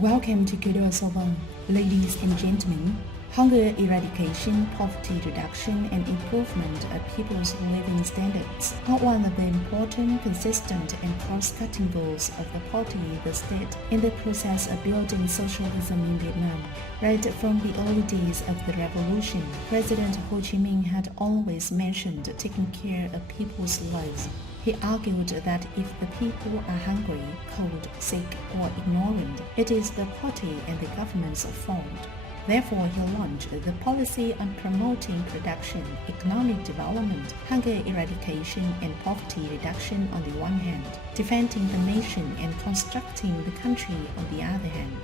Welcome to socialism, ladies and gentlemen. Hunger eradication, poverty reduction, and improvement of people's living standards are one of the important, consistent, and cross-cutting goals of the party, the state, in the process of building socialism in Vietnam. Right from the early days of the revolution, President Ho Chi Minh had always mentioned taking care of people's lives. He argued that if the people are hungry, cold, sick, or ignorant, it is the party and the government's fault. Therefore, he launched the policy on promoting production, economic development, hunger eradication, and poverty reduction on the one hand, defending the nation and constructing the country on the other hand.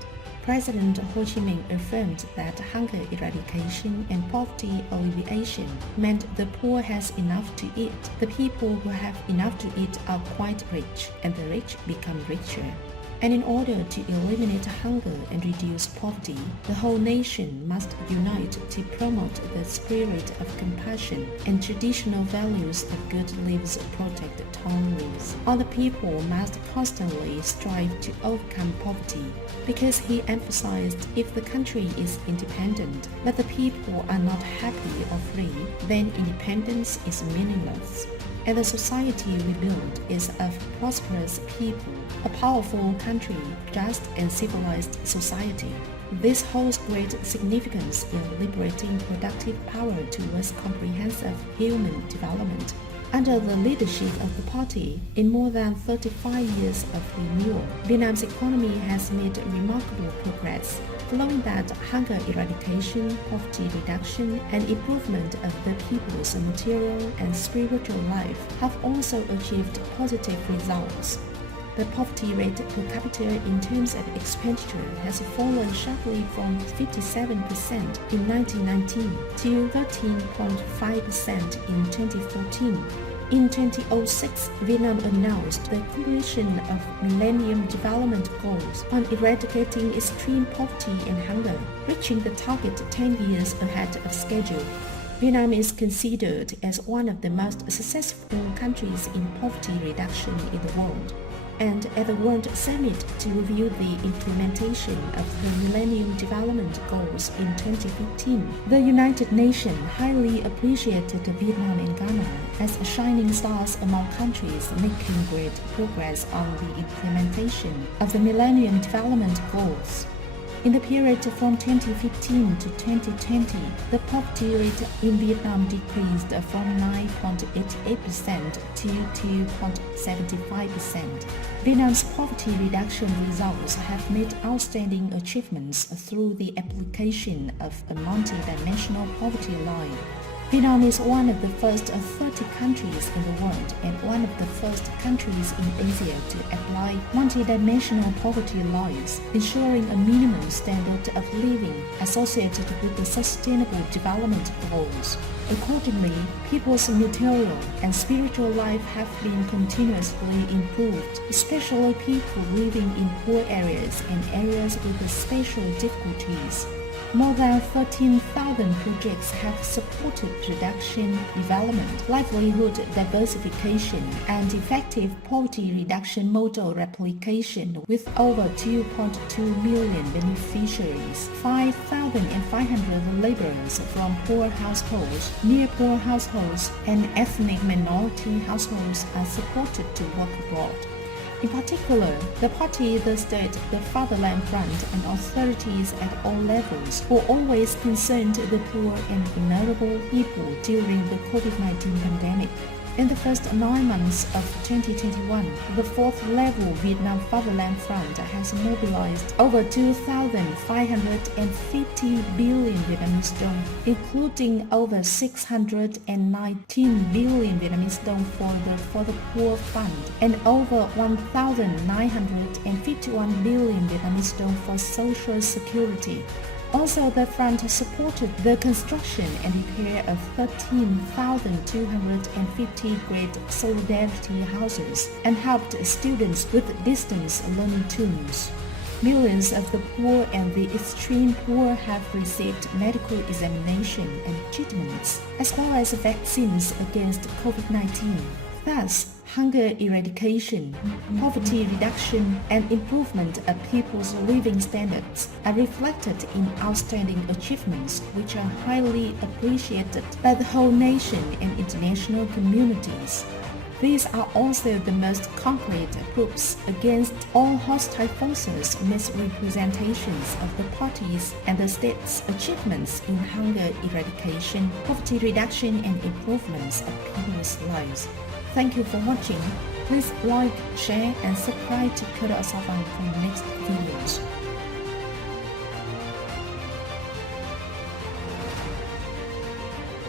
President Ho Chi Minh affirmed that hunger eradication and poverty alleviation meant the poor has enough to eat. The people who have enough to eat are quite rich, and the rich become richer. And in order to eliminate hunger and reduce poverty, the whole nation must unite to promote the spirit of compassion and traditional values of good lives protect town lives. All the people must constantly strive to overcome poverty, because he emphasized if the country is independent, but the people are not happy or free, then independence is meaningless. And the society we build is of prosperous people, a powerful country, just and civilized society. This holds great significance in liberating productive power towards comprehensive human development. Under the leadership of the party, in more than 35 years of renewal, Vietnam's economy has made remarkable progress, following that hunger eradication, poverty reduction, and improvement of the people's material and spiritual life have also achieved positive results. The poverty rate per capita in terms of expenditure has fallen sharply from 57% in 1919 to 13.5% in 2014. In 2006, Vietnam announced the completion of Millennium Development Goals on eradicating extreme poverty and hunger, reaching the target 10 years ahead of schedule. Vietnam is considered as one of the most successful countries in poverty reduction in the world. And at the World Summit to review the implementation of the Millennium Development Goals in 2015, the United Nations highly appreciated Vietnam and Ghana as shining stars among countries making great progress on the implementation of the Millennium Development Goals. In the period from 2015 to 2020, the poverty rate in Vietnam decreased from 9.88% to 2.75%. Vietnam's poverty reduction results have made outstanding achievements through the application of a multi-dimensional poverty line. Vietnam is one of the first 30 countries in the world and one of the first countries in Asia to apply multidimensional poverty lines, ensuring a minimum standard of living associated with the Sustainable Development Goals. Accordingly, people's material and spiritual life have been continuously improved, especially people living in poor areas and areas with special difficulties. More than 13,000 projects have supported production, development, livelihood diversification, and effective poverty reduction model replication with over 2.2 million beneficiaries. 5,500 laborers from poor households, near poor households, and ethnic minority households are supported to work abroad. In particular, the party, the state, the Fatherland Front, and authorities at all levels were always concerned the poor and vulnerable people during the COVID-19 pandemic. In the first 9 months of 2021, the fourth level Vietnam Fatherland Front has mobilized over 2,550 billion Vietnamese dong, including over 619 billion Vietnamese dong for the Poor Fund and over 1,951 billion Vietnamese dong for Social Security. Also, the front supported the construction and repair of 13,250 great solidarity houses and helped students with distance learning tools. Millions of the poor and the extreme poor have received medical examination and treatments, as well as vaccines against COVID-19. Thus, hunger eradication, poverty reduction, and improvement of people's living standards are reflected in outstanding achievements which are highly appreciated by the whole nation and international communities. These are also the most concrete proofs against all hostile forces' misrepresentations of the parties and the state's achievements in hunger eradication, poverty reduction, and improvements of people's lives. Thank you for watching. Please like, share, and subscribe to Kudo Asafan for next videos.